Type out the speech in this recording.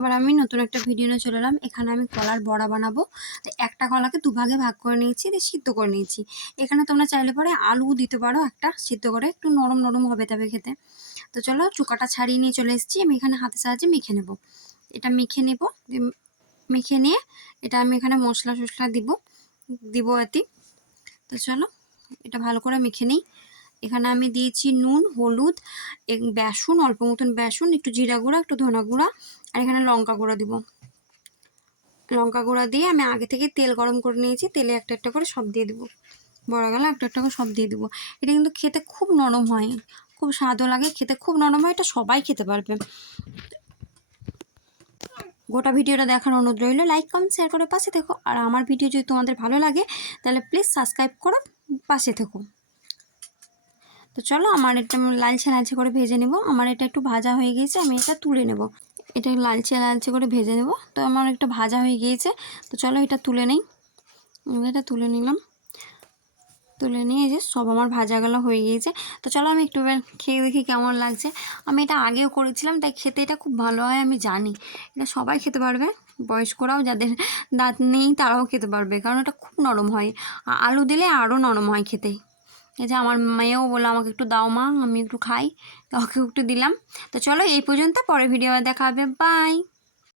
এবার আমি নতুন একটা ভিডিও নিয়ে চলে এলাম। এখানে আমি কলার বড়া বানাবো। তো একটা কলাকে দুভাগে ভাগ করে নিয়েছি, দিয়ে সিদ্ধ করে নিয়েছি। এখানে তোমরা চাইলে পরে আলু দিতে পারো, একটা সিদ্ধ করে, একটু নরম নরম হবে তবে খেতে। তো চলো চোকাটা ছাড়িয়ে নিয়ে চলে এসেছি। আমি এখানে হাতের সাহায্যে মেখে নেব। এটা মেখে নেব, মেখে নিয়ে এটা আমি এখানে মশলা টশলা দিব এতে। তো চলো এটা ভালো করে মেখে নিই। এখানে আমি দিয়েছি নুন, হলুদ, বেসন, অল্প মতন বেসন, একটু জিরা গুঁড়া, একটু ধনা গুঁড়া, আর এখানে লঙ্কা গুঁড়া দিব। লঙ্কা গুঁড়া দিয়ে আমি আগে থেকে তেল গরম করে নিয়েছি। তেলে একটা একটা করে সব দিয়ে দেবো, বড়াগুলো একটা একটা করে সব দিয়ে দেবো। এটা কিন্তু খেতে খুব নরম হয়, খুব স্বাদও লাগে, খেতে খুব নরম হয়। এটা সবাই খেতে পারবে। গোটা ভিডিওটা দেখার অনুরোধ রইল। লাইক কমেন্ট শেয়ার করে পাশে থেকো। আর আমার ভিডিও যদি তোমাদের ভালো লাগে তাহলে প্লিজ সাবস্ক্রাইব করো, পাশে থেকো। তো চলো আমার এটা লালচে লালচে করে ভেজে নেব। আমার এটা একটু ভাজা হয়ে গিয়েছে, আমি এটা তুলে নেব। এটা লালচে লালচে করে ভেজে নেব। তো আমার একটা ভাজা হয়ে গিয়েছে। তো চলো এটা তুলে নেই। এটা তুলে নিলাম। তুলে নিয়ে যে সব আমার ভাজাগুলো হয়ে গিয়েছে। তো চলো আমি একটু খেয়ে দেখি কেমন লাগছে। আমি এটা আগেও করেছিলাম, তাই খেতে এটা খুব ভালো হয় আমি জানি। এটা সবাই খেতে পারবে, বয়স্করাও, যাদের দাঁত নেই তারাও খেতে পারবে, কারণ এটা খুব নরম হয়। আলু দিলে আরও নরম হয় খেতে। এই যে আমার মেয়েও বললো আমাকে একটু দাও মা, আমি একটু খাই, ওকে একটু দিলাম। তো চলো এই পর্যন্ত, পরে ভিডিও দেখা হবে, বাই।